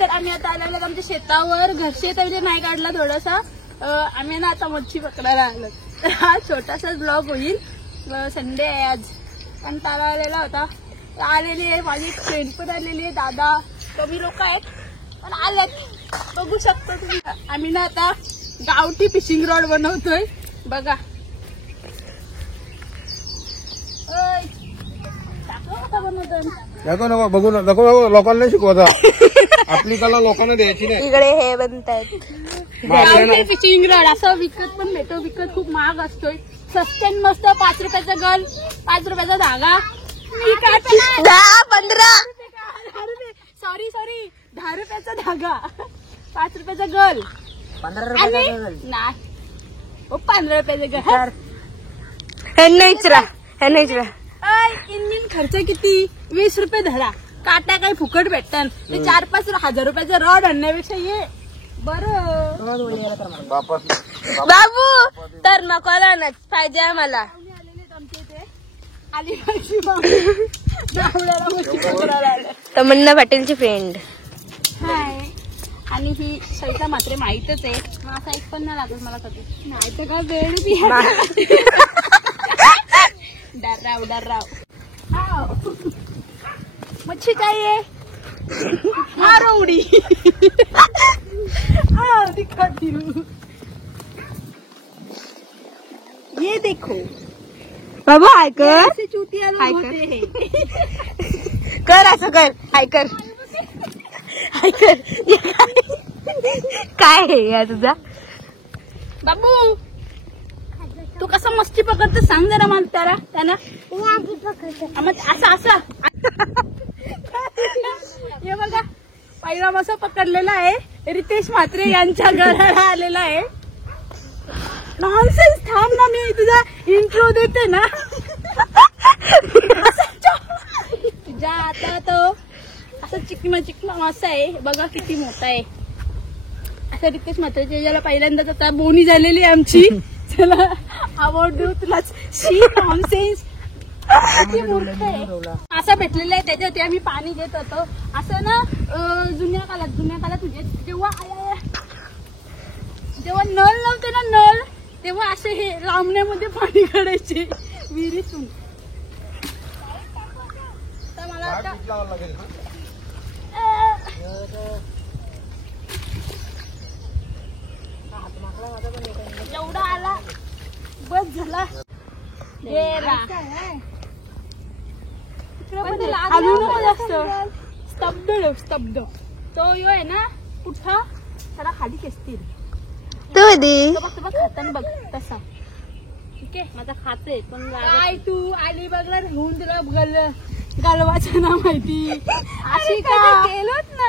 तर आम्ही आता आलेलो आमच्या शेतावर. घर शेत नाही काढला थोडासा. आम्ही ना आता मच्छी पकडायला आलो. हा छोटासा ब्लॉग होईल. संडे आहे आज. पण तारा आलेला होता. आलेली आहे माझी फ्रेंड पण आलेली आहे. दादा कमी लोक आहेत पण आलेत. बघू शकता तुम्ही. आम्ही ना आता गावठी फिशिंग रॉड बनवतोय बघा. नको बघू नको लोकांना शिकवता. आपली कला लोकांना द्यायची नाही. इकडे हे बनतायत गावठी फिशिंग रॉड. असं विकत पण भेटो. विकत खूप महाग असतोय. सस्टेन मस्त 5 रुपयाचा गल, 5 रुपयाचा धागा. 10 रुपयाचा धागा, 5 रुपयाचा गल, 15 रुपयाचा गल नाही 15 रुपयाचा गल. इंजिन खर्च किती? 20 रुपये धरा. काटा काही फुकट भेटतात. 4-5 हजार रुपयाचा रॉड आणण्यापेक्षा ये बरं. बाबू तर नको ना पाहिजे मला. तमन्ना पाटीलची फ्रेंड. हाय. आणि ही सविता मात्र माहीतच आहे. असा एक पण नाही लागत मला कधी. नाही तर का वेळ डर्राव मच्छी चाहिए. मारो उड़ी. दिखाती हूँ. ये देखो बाबा. हाय कर. चूतिया लोग होते हैं. कर असं कर. हाय कर. हाय कर. काय आहे या तुझा बाबू? तू कसं मस्ती पकडतो सांग जरा मला. त्यांना असं हे बघा. पहिला मसा पकडलेला आहे. रितेश म्हात्रे यांच्या घराला आलेला आहे. नॉनसेन्स. थांब ना मी तुझा इंट्रो देते ना. तुझ्या आता तो असं चिकमा मासा आहे बघा. किती मोठा आहे. असं रितेश म्हात्रेच्या ज्याला पहिल्यांदाच आता बोनी झालेली आहे आमची. चला अवॉर्ड देऊ तुलाच. शी नॉनसेन्स. असं भेटलेलं आहे. त्याच्यावरती आम्ही पाणी देत होतो. असं ना जुन्या काळात म्हणजे जेव्हा नळ नव्हते ना नळ, तेव्हा असे हे लांबण्यामध्ये पाणी काढायचे विहिरीतून. मला एवढा आला बस झाला. स्तब्ध तो यो आहे ना पुठा त्याला खाली खेचतील. खाताना बघ तसा. ठीक आहे माझा खाते पण काय तू आली बघला होऊन तुला गलवाचं नाव माहिती. अशी का गेलोच ना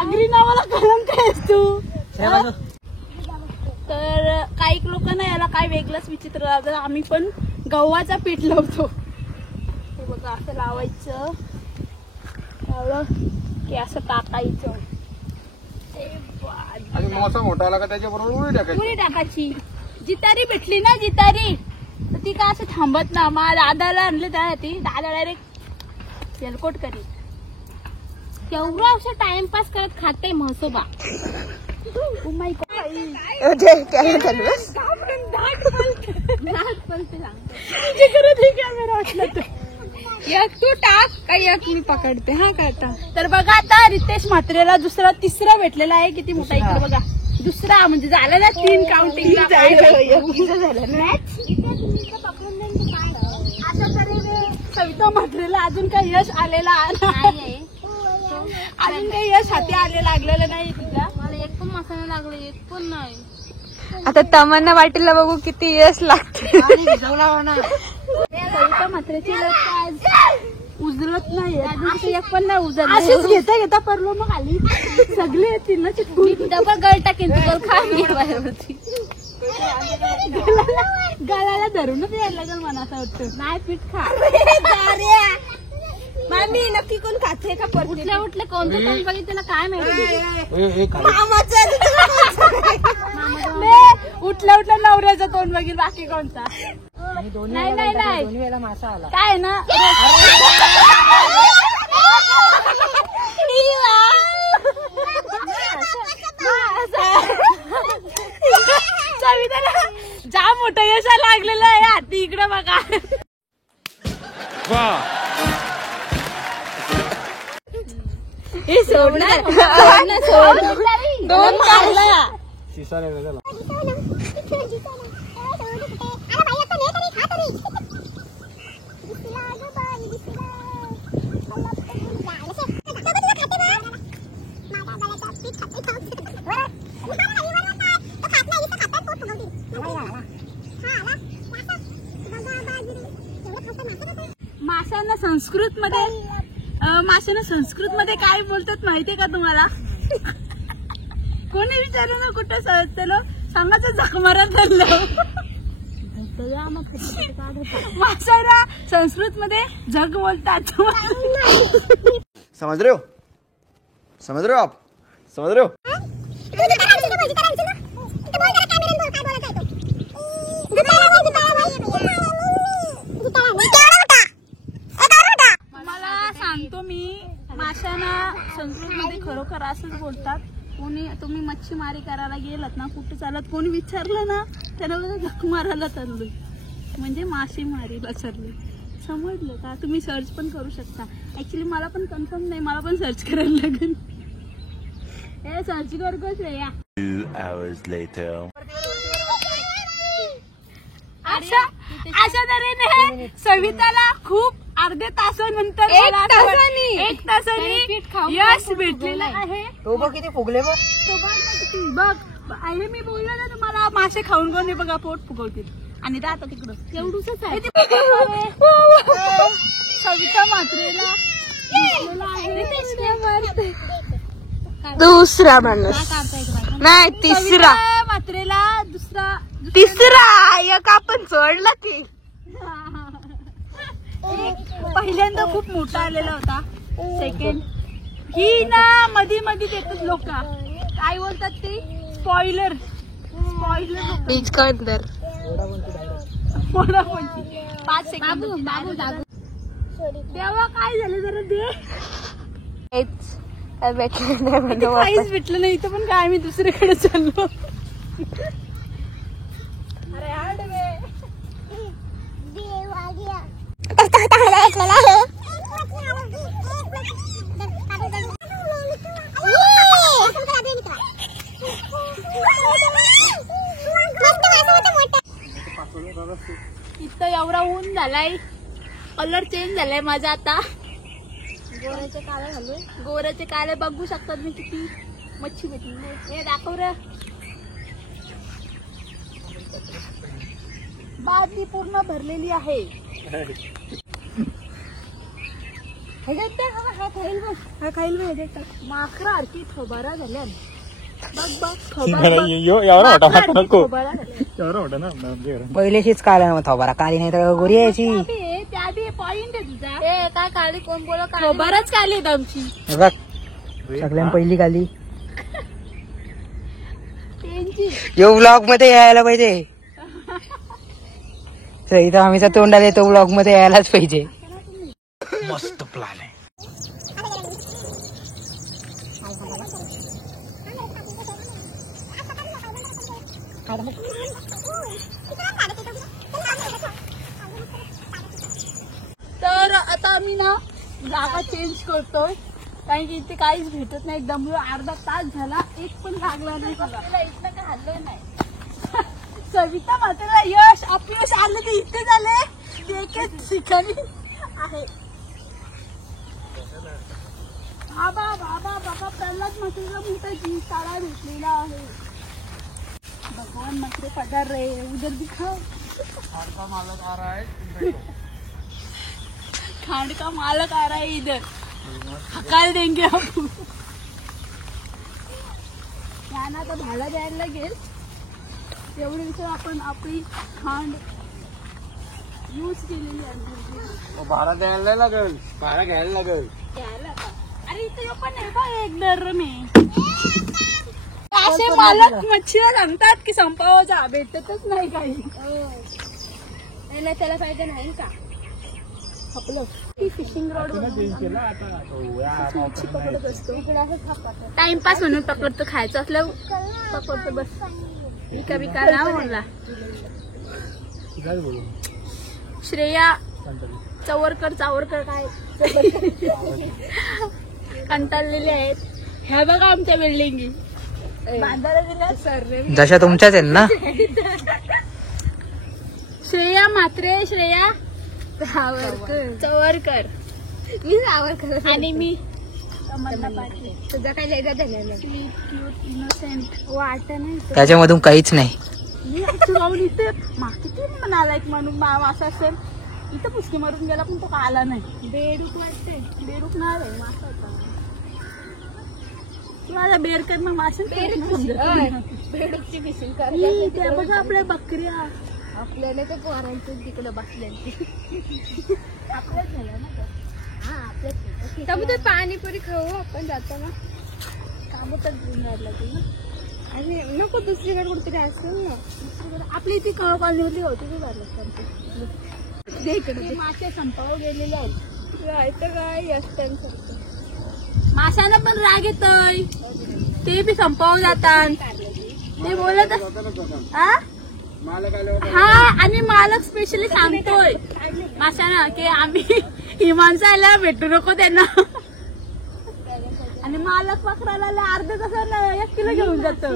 आगरी नावाला कलम काय तू. तर काही लोकांना याला काय वेगळंच विचित्र लावतात. आम्ही पण गव्हाचा पीठ लावतो. हे बघा असं लावायचं. लावलं की असं टाकायचं. मोठा मोठा आला का त्याच्याबरोबर उडी टाकायची. जितारी भेटली ना जितारी तर ती का असं थांबत ना. मग दादाला आणले त्यासाठी. दादा डायरेक्ट एलकोट करी. केवढं असं टाइमपास करत खाते महसोबा. तू टाक काही एक मी पकडते. हा करता. तर बघा आता रितेश म्हात्रेला तिसरा भेटलेला आहे. किती मोठा इकडे बघा. दुसरा म्हणजे झालं ना 3 काउंटिंग झालं. सविता म्हात्रेला अजून काही यश आलेला नाही. अजून काही यश हाती लागलेलं नाही. तुझ्या मला एक पण मसाला लागले. एक पण नाही. आता तमन्ना पाटीलला बघू किती यश लागते. सविता म्हात्रेची आज उजलत नाही. एक पण नाही उजल. अशीच घेता घेता पडलो मग आली. सगळे येतील ना चिटकून. डबल गळ टाकेन तुझं खावरती. गळाला धरूनच यायला लागेल मला असं वाटतं. नाही पीठ खा. मामी नक्की कोण खाते का? उठल्या कोणतं तोंड बघितलं काय माहिती. उठल्या नवऱ्याचं तोंड बघील बाकी कोणता नाही. दोन्ही वेळेला मासा आला काय ना. सविताला जाम मोठं यश लागलेलं आहे हाती. इकडे बघा. हे सोडणार दोन काढला. शिसा नाही त्याला. माशांना संस्कृत मध्ये काय बोलतात माहितीये का तुम्हाला? कोणी विचारू ना कुठं चलो सांगायचं झक मारत धरलं. माशांना संस्कृत मध्ये जग बोलतात. समझ रहे हो? समझ रहे हो आप? समझ रहे हो? मला सांगतो मी, माशांना संस्कृत मध्ये खरोखर असंच बोलतात. कोणी तुम्ही मच्छीमारी करायला गेलात ना, कुठे चालत कोणी विचारलं ना, त्याला झक मारायला चाललोय म्हणजे मासेमारीला चाललोय. समजलं का? तुम्ही सर्च पण करू शकता. ऍक्च्युली मला पण कन्फर्म नाही, मला पण सर्च करायला लागेल. हे सर्च करतोच रे या. 2 hours later. अशा तऱ्हेने सविताला खूप अर्ध्या तासानंतर एक तासाने यश भेटलेलं आहे. तो बघ किती फुगले बघ. बघ आहे मी बोललो ना तुम्हाला, मासे खाऊन कोणी बघा पोट फुगवतील. आणि आता तिकडं एवढूच आहे. सविता मात्रेला दुसरा माणूस नाही, तिसरा मात्रेला तिसरा एक आपण सोडला की. पहिल्यांदा खूप मोठा आलेला होता. सेकंड ही ना मध्ये मध्ये देतात लोक, काय बोलतात ते, स्पॉइलर. इचकंदर 5 सेकंद. तेव्हा काय झालं जरा दे. काहीच भेटलं नाही. इथं पण काय, आम्ही दुसरीकडे चाललो. इथं एवढा ऊन झालाय, कलर चेंज झालाय माझा आता. गोऱ्याचे काळे बघू शकतात मी किती मच्छी भेटली. हे दाखव रे. बादली पूर्ण भरलेली आहे. हा खाईल माखरा आरती थोबारा झाल्या. पहिल्याशीच काळ थोबारा काली नाही तर गोरी यायची. त्या बी पॉइंट आहे तुझा. काय काळी कोण बोल, थोबाराच काली आहेत आमची. बघ सगळ्यां पहिली काली. यो ब्लॉग मध्ये यायला पाहिजे. इथं आम्ही तर तोंडाला येतो, ब्लॉग मध्ये यायलाच पाहिजे. मस्त प्लॅन आहे. तर आता आम्ही ना जागा चेंज करतोय, कारण की इथे काहीच भेटत नाही. दमलो, अर्धा तास झाला, एक पण लागला नाही. इथलं काय हल्लोय नाही. सविता मात्र यश अपयश आलं ते इथे झाले, एकच ठिकाणी आहे. बाबा प्रल्हाद मात्रेला मोठा जीव तारा भेटलेला आहे. भगवान मात्रे पगार रे, उधर दिखाओ. खांड का मालक आ रहा है इधर, हकाल देंगे आपण. त्यांना आता भाडा द्यायला लागेल. तेवढे विचार आपण आपली खांड यूज केलेली आहे. भाडा द्यायला लागेल, भाडा घ्यायला लागेल. अरे इथं पण आहे बा एक दर मी. असे मालक मच्छीला सांगतात की संपावाचा भेटतच नाही काही. त्याला फायदा नाही का? फिशिंग रॉड पकडत असतो. टाइमपास म्हणून पकडतो, खायचं असलं पकडतो बस. विका विका नाव म्हणला. श्रेया चवरकर काय कंटाळलेले आहेत. ह्या बघा आमच्या बिल्डिंगी बांधायला दिल्या सर. जशा तुमच्याच आहेत ना. श्रेया म्हात्रे, श्रेया चवरकर, मी सावरकर आणि मी तमन्ना पाटील. तुझा काय लिहायचं झालेलं क्यूट इनोसेंट वाटत नाही. त्याच्यामधून काहीच नाही. मी जाऊन इथे किती म्हणाला एक म्हणून असं असेल. इथं पुसकी मारून गेला पण तो का आला नाही. बेडूक वाटते. बेडूक नाही मासा होता. माझा बेरकर मग मासे बेडूकची पिशील त्या बघा आपल्या बकऱ्या. आपल्याला ते पोरांचं तिकडे बसले आपल्याच झालं ना. हा आपल्याच. त्यामुळे पाणीपुरी खाऊ आपण जाताना. कामतच घेऊन राहिला तू ना. आणि नको दुसरीकडे कुठेतरी असेल ना. दुसरीकडे आपली ती कॉलनीमधली होती ती झालं इकडे. मासे संपावर गेलेले आहेत. काय असतं माशांना पण राग येतोय. ते बी संपावर जातात. ते बोलत हा आणि मालक स्पेशली सांगतोय माशांना की आम्ही ही माणसं आल्या भेटू नको त्यांना. आणि मालक पकडायला अर्ध्या तासाला 1 किलो घेऊन जातो.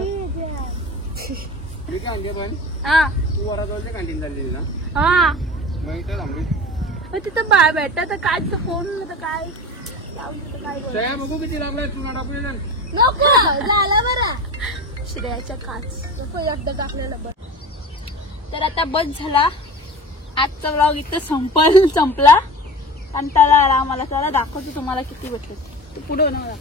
हा तिथं बाय भेटा तर काय फोन काय बघू किती लागलाय तू नको झाला बरं. श्रेयाच्या काच एकदा टाकलेला बरं. तर आता बस झाला. आजचा व्लॉग इथं संपला. कंटाळा आला आम्हाला. चला दाखवतो तुम्हाला किती भेटले. तू पुढे होणार मला.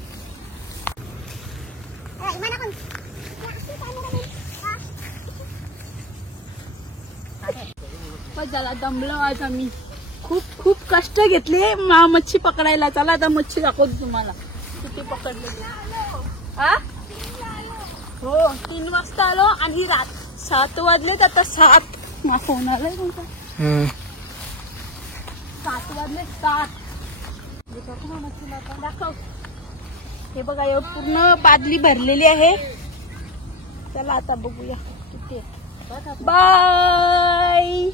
बस झाला दमलो आज आम्ही. खूप कष्ट घेतले मच्छी पकडायला. चला आता मच्छी दाखवतो तुम्हाला किती पकडलेली. हो 3 वाजता आलो आणि 7 वाजलेत. आता 7 फोन आलाय तुमचा. 7 वाजले 7. दाखव. हे बघा एवढं पूर्ण बादली भरलेली आहे. चला आता बघूया किती. बाय.